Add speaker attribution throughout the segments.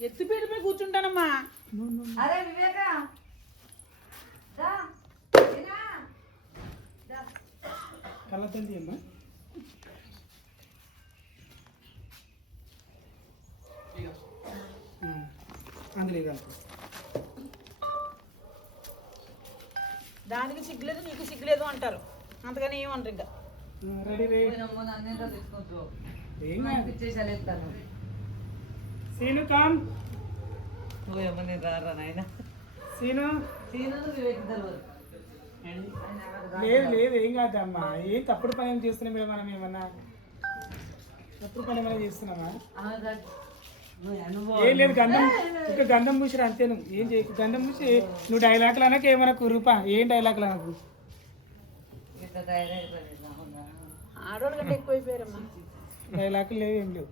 Speaker 1: ఎత్తు పేరుపై కూర్చుంటానమ్మా.
Speaker 2: అరే వివేక.
Speaker 3: కళ్ళతల్లి అమ్మా. ఆ, అందులో కలుపు
Speaker 1: దానికి సిగ్గులేదు నీకు సిగ్గులేదు అంటారు. అంతగానే ఏమంటారు ఇంకా.
Speaker 3: రెడీ రే సీను కాన్
Speaker 2: నువ్వు ఏమని రారా నాయన?
Speaker 3: సీను.
Speaker 2: సీను
Speaker 3: లేదు లేదు ఏం కాదమ్మా. ఏం తప్పుడు పని ఏం చేస్తున్నాం మనం ఏమన్నా? తప్పుడు పని ఏమైనా చేస్తున్నామా ఏం లేదు గంధం ఇంకా గంధం మూసిరా అంతే నువ్వు. ఏం చేయకు గంధం మూసి నువ్వు డైలాగులు అనకు ఏమనకు రూపా? ఏం డైలాగులు అనకు?
Speaker 1: ఆడోళ్ళకంటే ఎక్కువైపోయారమ్మా.
Speaker 3: డైలాగులు లేవు ఏం లేవు.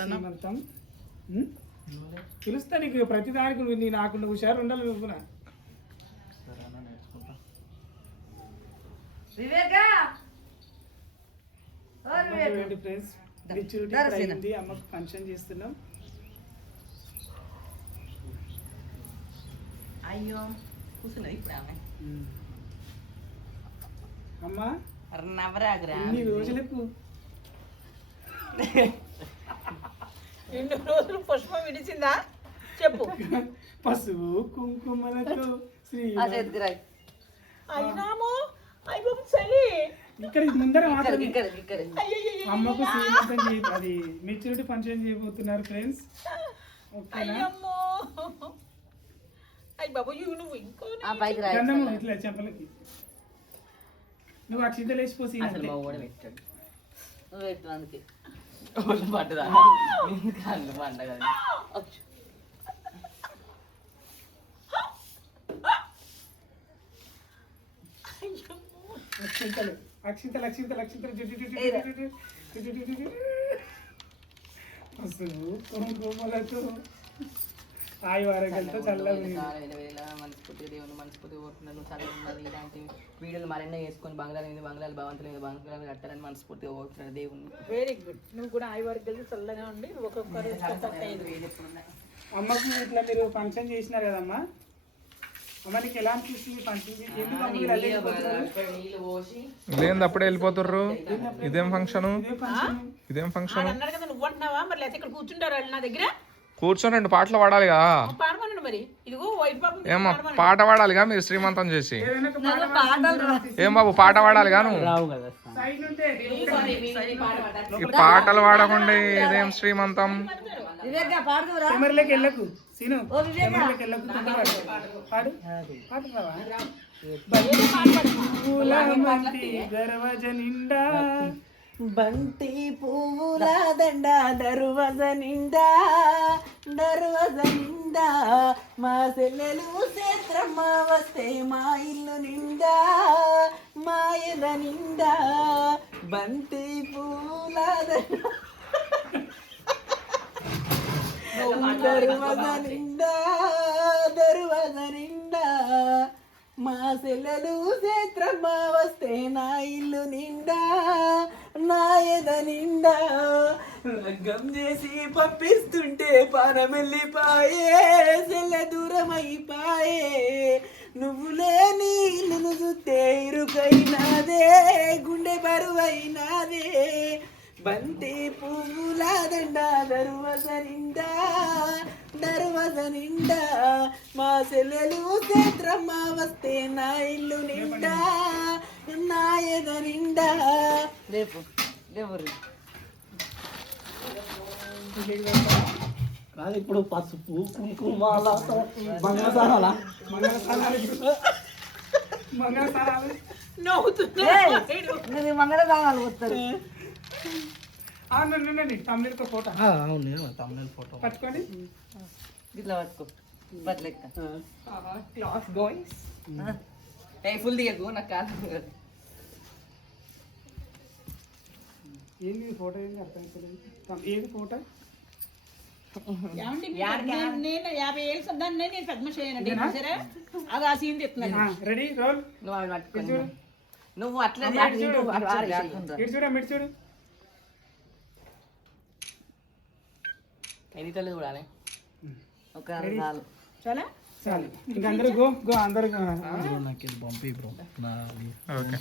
Speaker 2: నన్ను
Speaker 3: పిలుస్తా నీకు ప్రతి దానికి నువ్వు నీ
Speaker 2: నాకు నువ్వు ఉండాలి
Speaker 3: నువ్వునా ఫ్రెండ్స్ అమ్మకు ఫంక్షన్ చేస్తున్నాం.
Speaker 2: అయ్యో కూర్చున్నది ఇప్పుడు ఆమె
Speaker 3: ఉం. అమ్మా
Speaker 2: నవరాగరా
Speaker 3: ఇన్ని రోజులకు
Speaker 1: రెండు రోజులు పుష్పం విడిచిందా చెప్పు
Speaker 3: పసుపు కుంకుమలతో శ్రీ
Speaker 1: అయినాము అయ్యి చలి
Speaker 3: ఇక్కడ ముందర మాత్రం. అమ్మకు శ్రీమంతం అది మెచ్యూరిటీ ఫంక్షన్ చేయబోతున్నారు ఫ్రెండ్స్ ఓకేనా
Speaker 1: అయ్యి బాబు ఇవి నువ్వు ఇంకో
Speaker 2: ఆ పైకి రాయి
Speaker 3: గంధము ఇట్లా చెంపలకి నువ్వు
Speaker 2: అసలు మా ఓడ పెట్టాడు. నువ్వు పెట్టు అందుకే. ఒళ్ళు పడ్డదా కళ్ళు పండ కదా అచ్చు.
Speaker 3: అక్షింతలు అక్షింతలు అక్షింతలు అక్షింతలు జు- జు- జు- జు- జు- జు- జు- ఆయు ఆరోగ్యంతో చల్లగా
Speaker 2: మనస్ఫూర్తిగా దేవుని మనస్ఫూర్తిగా కోరుతున్నాను చల్లగా ఉన్నది ఇలాంటి వీడియోలు మరెన్నో చేసుకొని బంగ్లాలు మీద బంగ్లాలు భవంతులు మీద బంగ్లాలు కట్టాలని మనస్ఫూర్తిగా కోరుతున్నాను దేవుని
Speaker 1: వెరీ గుడ్ నువ్వు కూడా వరకు వెళ్ళి చల్లగా ఉండి ఒక్కొక్కరు
Speaker 3: అమ్మకు ఇట్లా మీరు ఫంక్షన్ చేసినారు కదమ్మా? అమ్మ నీకు ఎలా అనిపిస్తుంది ఫంక్షన్?
Speaker 2: నీళ్ళు పోసి
Speaker 4: ఇదేంది అప్పుడే వెళ్ళిపోతుర్రు? ఇదేం ఫంక్షను?
Speaker 3: ఇదే ఫంక్షన్?
Speaker 1: అన్నాడు కదా నువ్వు అంటున్నావా? మరి లేకపోతే ఇక్కడ కూర్చుంటారు వాళ్ళు నా దగ్గర.
Speaker 4: కూర్చొని రెండు పాటలు
Speaker 1: పాడాలిగా
Speaker 4: ఏమో పాట పాడాలిగా మీరు శ్రీమంతం చేసి. ఏం బాబు పాట పాడాలిగా నువ్వు? పాటలు పాడకుండా ఇదేం శ్రీమంతం?
Speaker 1: బంతి పువ్వుల దండ దర్వజ నిండా. దరువజ నిండా మా సెల్లెలు క్షేత్రమ్మ వస్తే మా ఇల్లు నిండా మా ఎద నిండా. బంతి పూలాద దండ నిండా దరువజ నిండా. మా సెల్లెలు క్షేత్రమ్మ వస్తే నా ఇల్లు నిండా నా ఎద నిండా. లగ్గం చేసి పంపిస్తుంటే పానమెల్లిపాయే సెల్ల దూరం అయిపాయే నువ్వు లేని ఇల్లును చూస్తే ఇరుకైనాదే గుండె బరువైనాదే. బంతి పువ్వుల దండ దరువస నిండా దరువస నిండా. మా సెల్లెలు క్షేత్రమ్మ వస్తే నా ఇల్లు నిండా నా ఎద నిండా.
Speaker 2: రేపు రేపు
Speaker 5: కాదు ఇప్పుడు పసుపు
Speaker 3: మంగళస్థానాలు
Speaker 1: నవ్వుతున్నా.
Speaker 2: నువ్వు మంగళదానాలు వస్తారు
Speaker 3: అవునండి తమిళతో ఫోటో.
Speaker 5: అవును తమిళ ఫోటో.
Speaker 3: పట్టుకోండి.
Speaker 2: ఇట్లా పట్టుకో బట్లెక్క
Speaker 1: క్లాస్ బాయ్స్.
Speaker 2: ఏ ఫుల్ దిగకు నాకు కాదు
Speaker 3: ఏంది ఫోటో ఏంది అర్థం కాలేదు. తమ్- ఏది ఫోటో?
Speaker 6: నేను- యాభై ఏళ్ళు సందాన్ని నేను పద్మశ్రీ అయినండి సరే అది ఆ సీన్ చెప్తున్నాను.
Speaker 3: రెడీ? రోల్?
Speaker 2: నువ్వు అవి నువ్వు అట్లే
Speaker 3: చూడు. చూడు.
Speaker 2: చూడాలి
Speaker 5: ఒక నాలుగు.
Speaker 6: చాలా?
Speaker 3: చాలు. ఇంక అందరూ గో గో అందరూ go.
Speaker 5: బ్రో నాకు ఇది పంపి బ్రో నా
Speaker 4: ఓకే